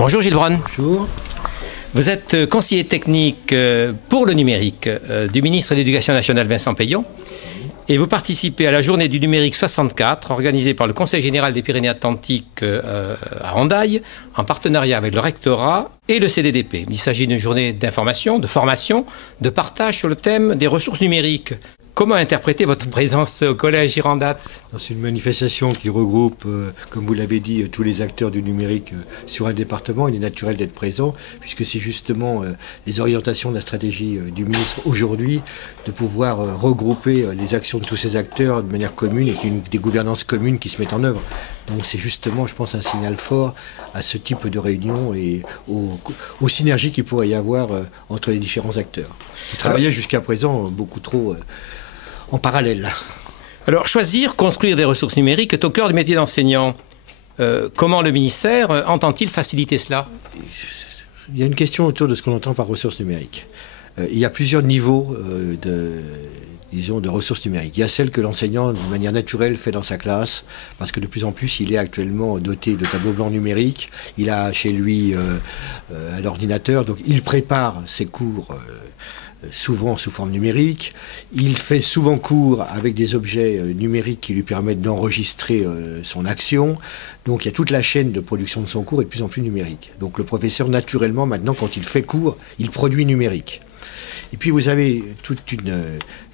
Bonjour Gilles Braun. Bonjour. Vous êtes conseiller technique pour le numérique du ministre de l'Éducation nationale Vincent Peillon et vous participez à la journée du numérique 64 organisée par le Conseil général des Pyrénées-Atlantiques à Hendaye en partenariat avec le rectorat et le CDDP. Il s'agit d'une journée d'information, de formation, de partage sur le thème des ressources numériques. Comment interpréter votre présence au collège Girondat? C'est une manifestation qui regroupe, comme vous l'avez dit, tous les acteurs du numérique sur un département. Il est naturel d'être présent, puisque c'est justement les orientations de la stratégie du ministre aujourd'hui, de pouvoir regrouper les actions de tous ces acteurs de manière commune et qu'il y ait des gouvernances communes qui se mettent en œuvre. Donc c'est justement, je pense, un signal fort à ce type de réunion et aux synergies qu'il pourrait y avoir entre les différents acteurs, qui travaillaient jusqu'à présent beaucoup trop en parallèle. Alors, choisir, construire des ressources numériques est au cœur du métier d'enseignant. Comment le ministère entend-il faciliter cela? Il y a une question autour de ce qu'on entend par ressources numériques. Il y a plusieurs niveaux de ressources numériques. Il y a celle que l'enseignant, de manière naturelle, fait dans sa classe, parce que de plus en plus, il est actuellement doté de tableaux blancs numériques. Il a chez lui un ordinateur, donc il prépare ses cours souvent sous forme numérique. Il fait souvent cours avec des objets numériques qui lui permettent d'enregistrer son action. Donc il y a toute la chaîne de production de son cours est de plus en plus numérique. Donc le professeur, naturellement, maintenant, quand il fait cours, il produit numérique. Et puis vous avez toute une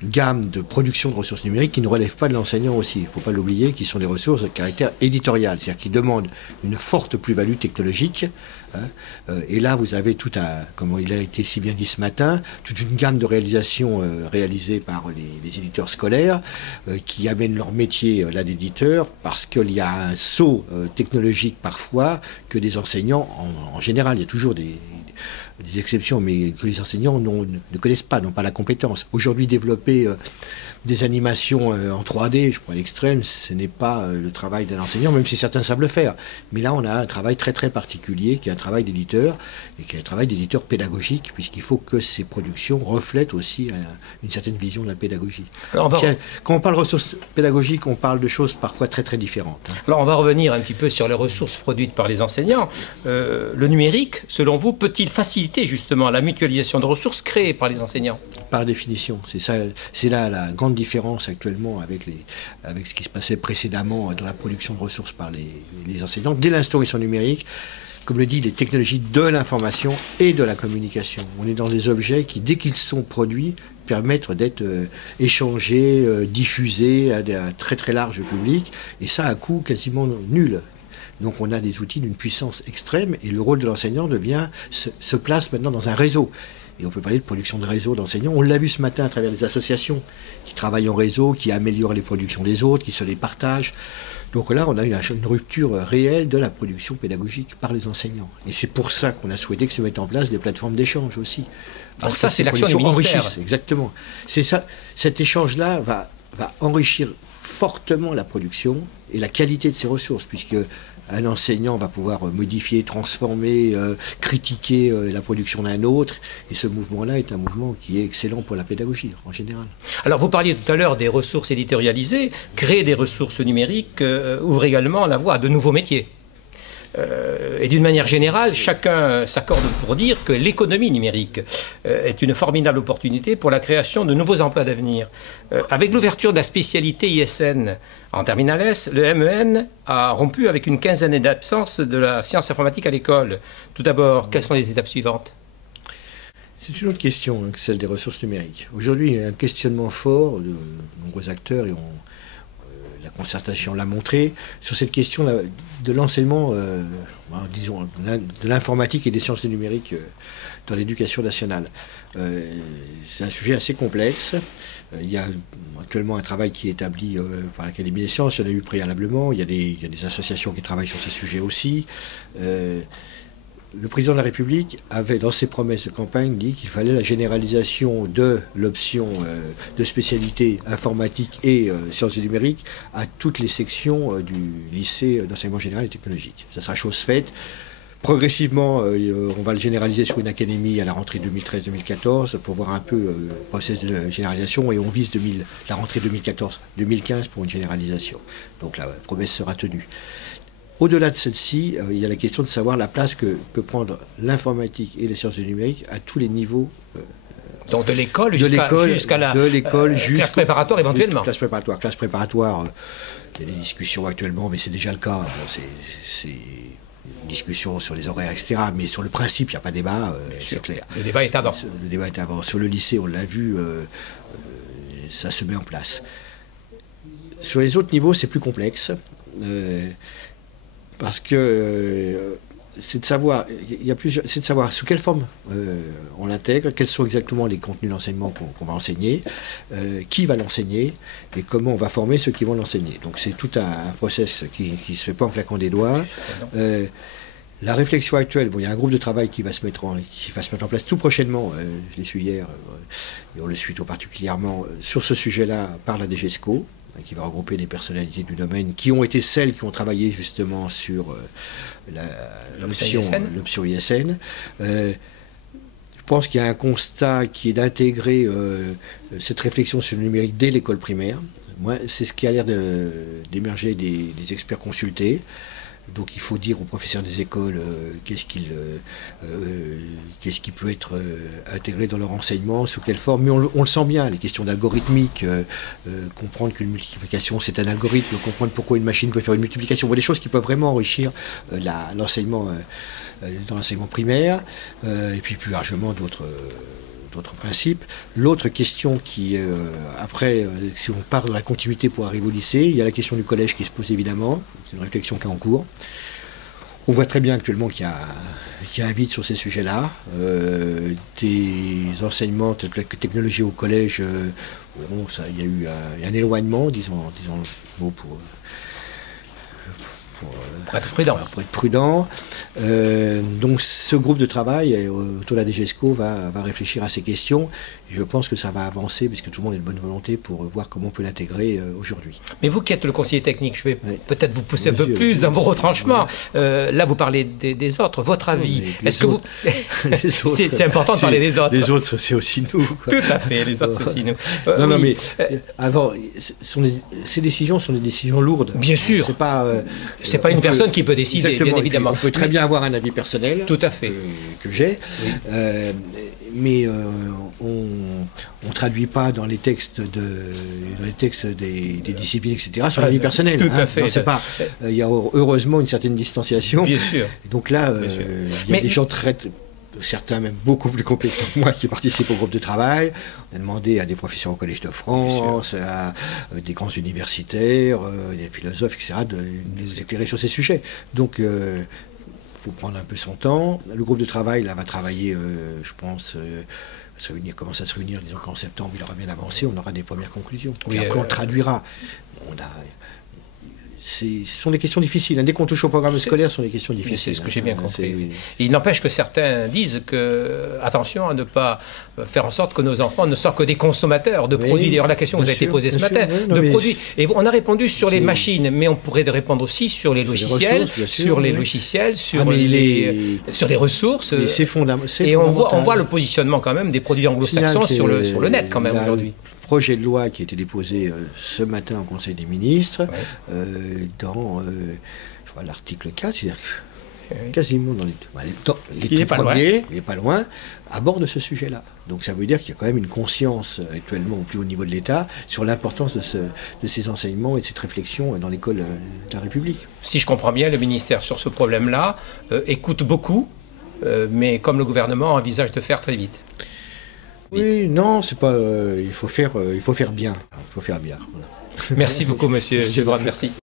gamme de production de ressources numériques qui ne relèvent pas de l'enseignant aussi. Il ne faut pas l'oublier, qui sont des ressources de caractère éditorial, c'est-à-dire qui demandent une forte plus-value technologique. Et là, vous avez tout comme il a été si bien dit ce matin, toute une gamme de réalisations réalisées par les éditeurs scolaires qui amènent leur métier là d'éditeur parce qu'il y a un saut technologique parfois que des enseignants, en général, il y a toujours des exceptions, mais que les enseignants ne connaissent pas, n'ont pas la compétence. Aujourd'hui, développer des animations en 3D, je prends l'extrême, ce n'est pas le travail d'un enseignant, même si certains savent le faire. Mais là, on a un travail très très particulier, qui est un travail d'éditeur, et qui est un travail d'éditeur pédagogique, puisqu'il faut que ces productions reflètent aussi une certaine vision de la pédagogie. Alors quand on parle de ressources pédagogiques, on parle de choses parfois très très différentes. Alors on va revenir un petit peu sur les ressources produites par les enseignants. Le numérique, selon vous, peut-il faciliter justement la mutualisation de ressources créées par les enseignants? Par définition, c'est là la grande différence actuellement avec ce qui se passait précédemment dans la production de ressources par les enseignants. Dès l'instant où ils sont numériques, comme le dit, les technologies de l'information et de la communication. On est dans des objets qui, dès qu'ils sont produits, permettent d'être échangés, diffusés à un très très large public, et ça à coût quasiment nul. Donc on a des outils d'une puissance extrême, et le rôle de l'enseignant se place maintenant dans un réseau. Et on peut parler de production de réseau d'enseignants. On l'a vu ce matin à travers des associations qui travaillent en réseau, qui améliorent les productions des autres, qui se les partagent. Donc là, on a une rupture réelle de la production pédagogique par les enseignants. Et c'est pour ça qu'on a souhaité que se mettent en place des plateformes d'échange aussi. Donc ça, c'est l'action du ministère. Exactement. C'est ça. Cet échange-là va enrichir fortement la production et la qualité de ces ressources, puisque un enseignant va pouvoir modifier, transformer, critiquer la production d'un autre. Et ce mouvement-là est un mouvement qui est excellent pour la pédagogie, en général. Alors, vous parliez tout à l'heure des ressources éditorialisées. Créer des ressources numériques ouvre également la voie à de nouveaux métiers. Et d'une manière générale, chacun s'accorde pour dire que l'économie numérique est une formidable opportunité pour la création de nouveaux emplois d'avenir. Avec l'ouverture de la spécialité ISN en terminale S, le MEN a rompu avec une quinzaine d'absence de la science informatique à l'école. Tout d'abord, quelles sont les étapes suivantes? C'est une autre question, celle des ressources numériques. Aujourd'hui, il y a un questionnement fort de nombreux acteurs, et la concertation l'a montré, sur cette question de l'enseignement, disons, de l'informatique et des sciences numériques dans l'éducation nationale. C'est un sujet assez complexe. Il y a actuellement un travail qui est établi par l'Académie des sciences, il y en a eu préalablement, il y a des associations qui travaillent sur ce sujet aussi. Le président de la République avait, dans ses promesses de campagne, dit qu'il fallait la généralisation de l'option de spécialité informatique et sciences du numérique à toutes les sections du lycée d'enseignement général et technologique. Ça sera chose faite. Progressivement, on va le généraliser sur une académie à la rentrée 2013-2014 pour voir un peu le process de généralisation, et on vise la rentrée 2014-2015 pour une généralisation. Donc la promesse sera tenue. Au-delà de celle-ci, il y a la question de savoir la place que peut prendre l'informatique et les sciences du numérique à tous les niveaux. Donc de l'école jusqu'à la classe préparatoire éventuellement. Classe préparatoire, il y a des discussions actuellement, mais c'est déjà le cas. Bon, c'est une discussion sur les horaires, etc. Mais sur le principe, il n'y a pas de débat, c'est clair. Le débat est avant. Le débat est avant. Sur le lycée, on l'a vu, ça se met en place. Sur les autres niveaux, c'est plus complexe. Parce que c'est de savoir sous quelle forme on l'intègre, quels sont exactement les contenus d'enseignement qu'on va enseigner, qui va l'enseigner et comment on va former ceux qui vont l'enseigner. Donc c'est tout un process qui ne se fait pas en claquant des doigts. La réflexion actuelle, bon, il y a un groupe de travail qui va se mettre en place tout prochainement, je l'ai su hier, et on le suit tout particulièrement, sur ce sujet-là par la DGESCO, qui va regrouper des personnalités du domaine qui ont été celles qui ont travaillé justement sur l'option ISN. Je pense qu'il y a un constat qui est d'intégrer cette réflexion sur le numérique dès l'école primaire. Moi, c'est ce qui a l'air d'émerger des experts consultés. Donc il faut dire aux professeurs des écoles qu'est-ce qui peut être intégré dans leur enseignement, sous quelle forme. Mais on le sent bien, les questions d'algorithmique, comprendre qu'une multiplication c'est un algorithme, comprendre pourquoi une machine peut faire une multiplication, des choses qui peuvent vraiment enrichir l'enseignement dans l'enseignement primaire, et puis plus largement d'autres principes. L'autre question qui, après, si on part dans la continuité pour arriver au lycée, il y a la question du collège qui se pose évidemment. C'est une réflexion qui est en cours. On voit très bien actuellement qu'il y a un vide sur ces sujets-là. Des enseignements tels que la technologie au collège, il y a eu un éloignement, disons le mot pour être prudent. Donc ce groupe de travail autour de la DGESCO va réfléchir à ces questions. Je pense que ça va avancer puisque tout le monde est de bonne volonté pour voir comment on peut l'intégrer aujourd'hui. Mais vous qui êtes le conseiller technique, je vais peut-être vous pousser un peu plus dans vos retranchements. Là, vous parlez des autres. Votre avis, est-ce que vous... c'est important de parler des autres. Les autres, c'est aussi nous. Quoi. Tout à fait, les autres, c'est aussi nous. Non, mais avant, ces décisions sont des décisions lourdes. Bien sûr. C'est pas une personne qui peut décider, exactement, bien évidemment. On peut très bien avoir un avis personnel. Tout à fait. Que j'ai. Oui. Mais on ne traduit pas dans les textes des disciplines, etc., sur la vie personnelle. Tout à fait. Il y a heureusement une certaine distanciation. Bien sûr. Et donc là, il y a des gens certains même beaucoup plus compétents que moi qui participent au groupe de travail. On a demandé à des professeurs au Collège de France, à des grands universitaires, des philosophes, etc., de nous éclairer sur ces sujets. Donc, faut prendre un peu son temps. Le groupe de travail là va travailler, je pense, commence à se réunir, disons qu'en septembre il aura bien avancé, on aura des premières conclusions. Oui, après on traduira. Ce sont des questions difficiles. Dès qu'on touche au programme scolaire, ce sont des questions difficiles. C'est ce que j'ai bien compris. Il n'empêche que certains disent que, attention à ne pas faire en sorte que nos enfants ne soient que des consommateurs de produits. D'ailleurs, la question vous a été posée ce matin. De produits. Et on a répondu sur les machines, mais on pourrait répondre aussi sur les logiciels, sur les ressources. C'est fondamental. Et on voit le positionnement quand même des produits anglo-saxons sur le net quand même aujourd'hui. Projet de loi qui a été déposé ce matin au Conseil des ministres, dans l'article 4, c'est-à-dire quasiment dans les tout premiers, il n'est pas loin, aborde ce sujet-là. Donc ça veut dire qu'il y a quand même une conscience actuellement au plus haut niveau de l'État sur l'importance de ces enseignements et de cette réflexion dans l'école de la République. Si je comprends bien, le ministère sur ce problème-là écoute beaucoup, mais comme le gouvernement envisage de faire très vite. Oui, non, c'est pas. Il faut faire bien. Il faut faire bien. Voilà. Merci beaucoup, monsieur Gévrol, merci.